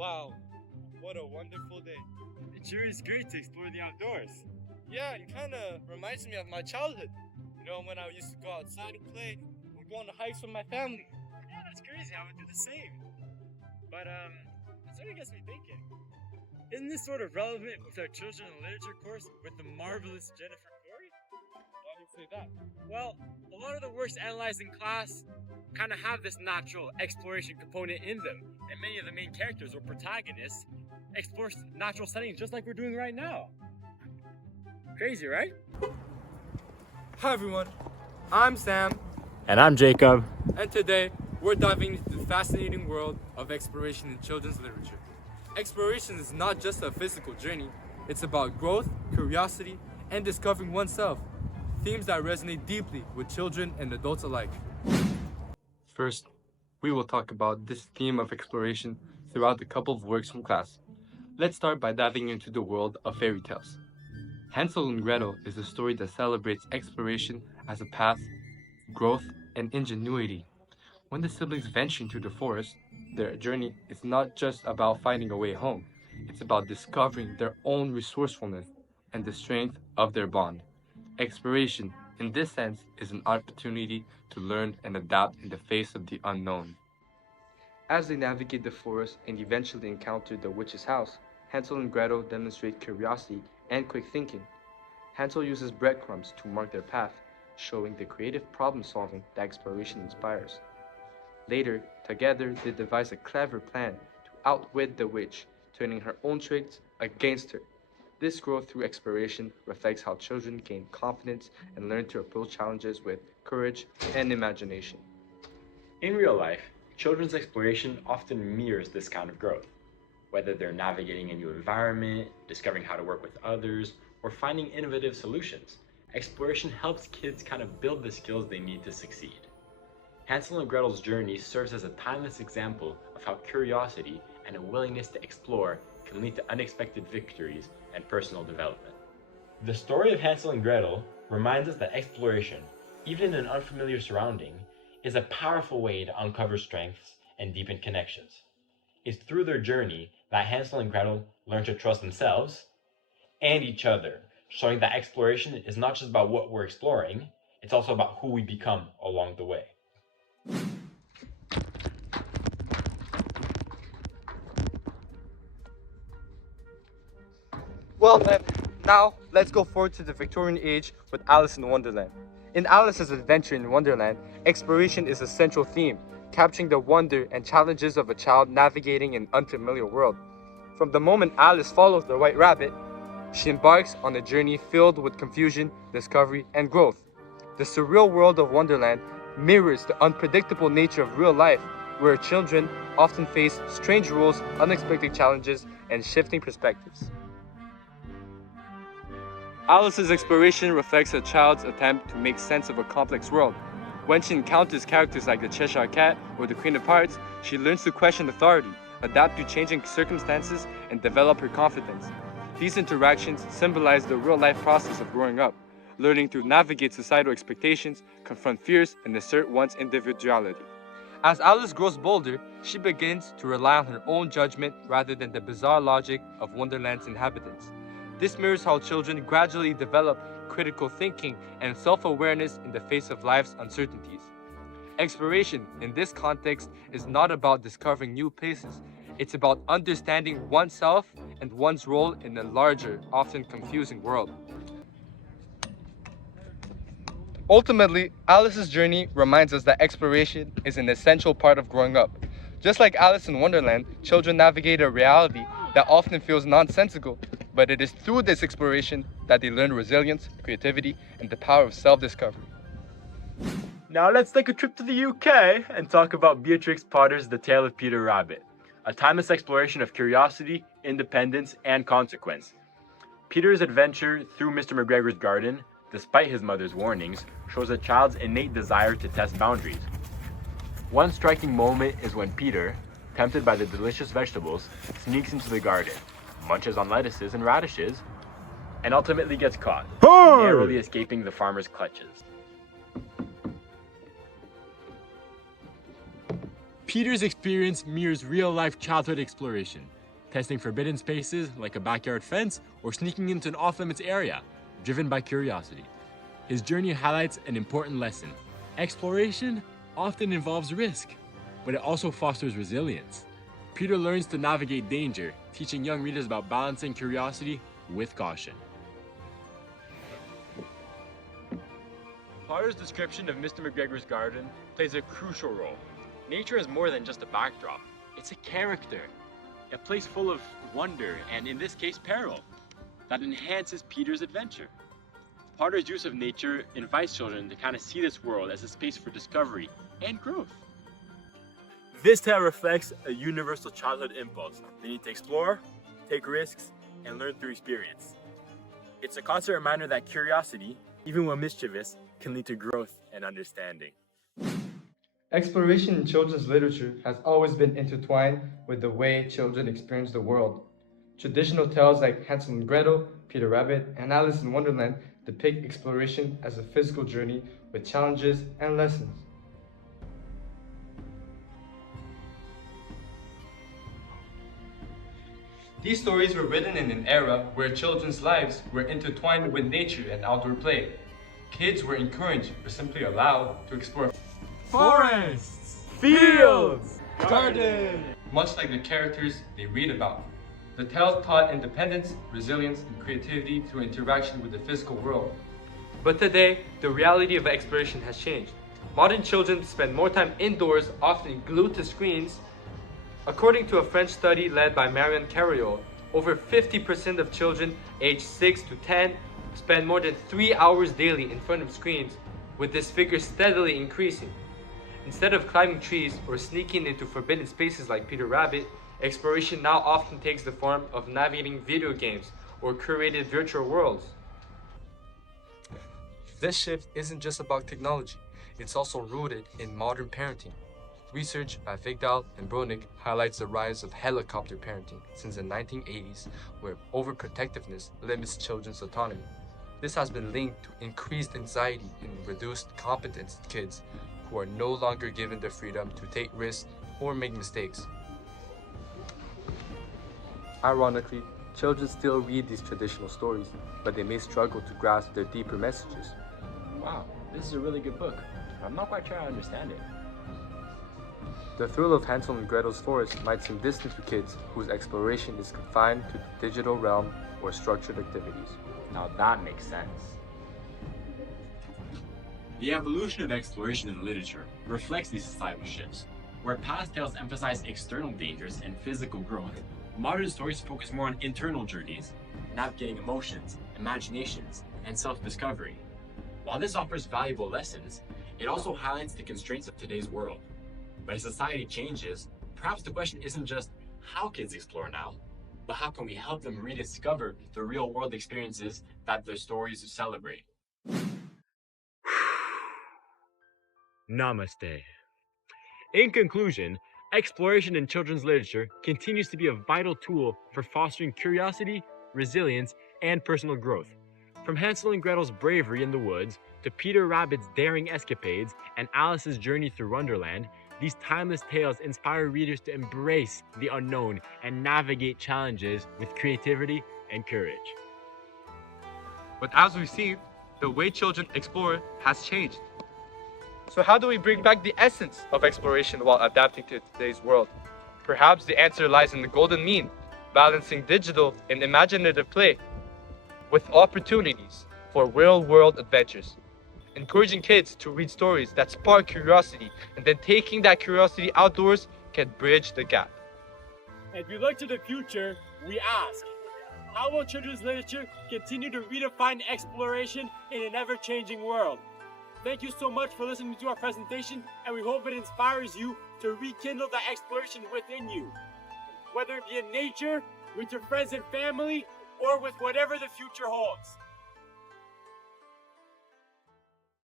Wow, what a wonderful day. It sure is great to explore the outdoors. Yeah, it kind of reminds me of my childhood. When I used to go outside and play, or go on the hikes with my family. Yeah, that's crazy. I would do the same. But it sort of gets me thinking. Isn't this sort of relevant with our children and literature course with the marvelous Jennifer Corey? Why do you say that? Well, a lot of the works analyzed in class kind of have this natural exploration component in them, and many of the main characters or protagonists explore natural settings just like we're doing right now. Crazy, right? Hi everyone, I'm Sam, And I'm Jacob. and today we're diving into the fascinating world of exploration in children's literature. Exploration is not just a physical journey, it's about growth, curiosity, and discovering oneself, themes that resonate deeply with children and adults alike. First, we will talk about this theme of exploration throughout a couple of works from class. Let's start by diving into the world of fairy tales. Hansel and Gretel is a story that celebrates exploration as a path, growth, and ingenuity. When the siblings venture into the forest, their journey is not just about finding a way home, it's about discovering their own resourcefulness and the strength of their bond. Exploration, in this sense, is an opportunity to learn and adapt in the face of the unknown. As they navigate the forest and eventually encounter the witch's house, Hansel and Gretel demonstrate curiosity and quick thinking. Hansel uses breadcrumbs to mark their path, showing the creative problem solving that exploration inspires. Later, together, they devise a clever plan to outwit the witch, turning her own tricks against her. This growth through exploration reflects how children gain confidence and learn to approach challenges with courage and imagination. In real life, children's exploration often mirrors this kind of growth. Whether they're navigating a new environment, discovering how to work with others, or finding innovative solutions, exploration helps kids kind of build the skills they need to succeed. Hansel and Gretel's journey serves as a timeless example of how curiosity and a willingness to explore can lead to unexpected victories and personal development. The story of Hansel and Gretel reminds us that exploration, even in an unfamiliar surrounding, is a powerful way to uncover strengths and deepen connections. It's through their journey that Hansel and Gretel learn to trust themselves and each other, showing that exploration is not just about what we're exploring, it's also about who we become along the way. Well then, now let's go forward to the Victorian age with Alice in Wonderland. In Alice's Adventure in Wonderland, exploration is a central theme, capturing the wonder and challenges of a child navigating an unfamiliar world. From the moment Alice follows the White Rabbit, she embarks on a journey filled with confusion, discovery, and growth. The surreal world of Wonderland mirrors the unpredictable nature of real life, where children often face strange rules, unexpected challenges, and shifting perspectives. Alice's exploration reflects a child's attempt to make sense of a complex world. When she encounters characters like the Cheshire Cat or the Queen of Hearts, she learns to question authority, adapt to changing circumstances, and develop her confidence. These interactions symbolize the real-life process of growing up, learning to navigate societal expectations, confront fears, and assert one's individuality. As Alice grows bolder, she begins to rely on her own judgment rather than the bizarre logic of Wonderland's inhabitants. This mirrors how children gradually develop critical thinking and self-awareness in the face of life's uncertainties. Exploration, in this context, is not about discovering new places. It's about understanding oneself and one's role in a larger, often confusing world. Ultimately, Alice's journey reminds us that exploration is an essential part of growing up. Just like Alice in Wonderland, children navigate a reality that often feels nonsensical, but it is through this exploration that they learn resilience, creativity, and the power of self-discovery. Now let's take a trip to the UK and talk about Beatrix Potter's The Tale of Peter Rabbit, a timeless exploration of curiosity, independence, and consequence. Peter's adventure through Mr. McGregor's garden, despite his mother's warnings, shows a child's innate desire to test boundaries. One striking moment is when Peter, tempted by the delicious vegetables, sneaks into the garden, munches on lettuces and radishes, and ultimately gets caught, narrowly escaping the farmer's clutches. Peter's experience mirrors real-life childhood exploration, testing forbidden spaces like a backyard fence or sneaking into an off-limits area, driven by curiosity. His journey highlights an important lesson. Exploration often involves risk, but it also fosters resilience. Peter learns to navigate danger, teaching young readers about balancing curiosity with caution. Potter's description of Mr. McGregor's garden plays a crucial role. Nature is more than just a backdrop. It's a character, a place full of wonder, and in this case, peril, that enhances Peter's adventure. Potter's use of nature invites children to kind of see this world as a space for discovery and growth. This tale reflects a universal childhood impulse. They need to explore, take risks, and learn through experience. It's a constant reminder that curiosity, even when mischievous, can lead to growth and understanding. Exploration in children's literature has always been intertwined with the way children experience the world. Traditional tales like Hansel and Gretel, Peter Rabbit, and Alice in Wonderland depict exploration as a physical journey with challenges and lessons. These stories were written in an era where children's lives were intertwined with nature and outdoor play. Kids were encouraged or simply allowed to explore Forests, fields, gardens, much like the characters they read about. The tales taught independence, resilience, and creativity through interaction with the physical world. But today, the reality of exploration has changed. Modern children spend more time indoors, often glued to screens. According to a French study led by Marion Carriol, over 50% of children aged 6 to 10 spend more than 3 hours daily in front of screens, with this figure steadily increasing. Instead of climbing trees or sneaking into forbidden spaces like Peter Rabbit, exploration now often takes the form of navigating video games or curated virtual worlds. This shift isn't just about technology, it's also rooted in modern parenting. Research by Vigdal and Bronik highlights the rise of helicopter parenting since the 1980s, where overprotectiveness limits children's autonomy. This has been linked to increased anxiety and reduced competence in kids who are no longer given the freedom to take risks or make mistakes. Ironically, children still read these traditional stories, but they may struggle to grasp their deeper messages. Wow, this is a really good book. I'm not quite sure I understand it. The thrill of Hansel and Gretel's forest might seem distant to kids whose exploration is confined to the digital realm or structured activities. Now that makes sense. The evolution of exploration in literature reflects these societal shifts. Where past tales emphasize external dangers and physical growth, modern stories focus more on internal journeys, navigating emotions, imaginations, and self-discovery. While this offers valuable lessons, it also highlights the constraints of today's world. But as society changes, perhaps the question isn't just how kids explore now, but how can we help them rediscover the real-world experiences that their stories celebrate? Namaste. In conclusion, exploration in children's literature continues to be a vital tool for fostering curiosity, resilience, and personal growth. From Hansel and Gretel's bravery in the woods to Peter Rabbit's daring escapades and Alice's journey through Wonderland, these timeless tales inspire readers to embrace the unknown and navigate challenges with creativity and courage. But as we've seen, the way children explore has changed. So how do we bring back the essence of exploration while adapting to today's world? Perhaps the answer lies in the golden mean, balancing digital and imaginative play with opportunities for real-world adventures. Encouraging kids to read stories that spark curiosity and then taking that curiosity outdoors can bridge the gap. As we look to the future, we ask, how will children's literature continue to redefine exploration in an ever-changing world? Thank you so much for listening to our presentation, and we hope it inspires you to rekindle the exploration within you. Whether it be in nature, with your friends and family, or with whatever the future holds.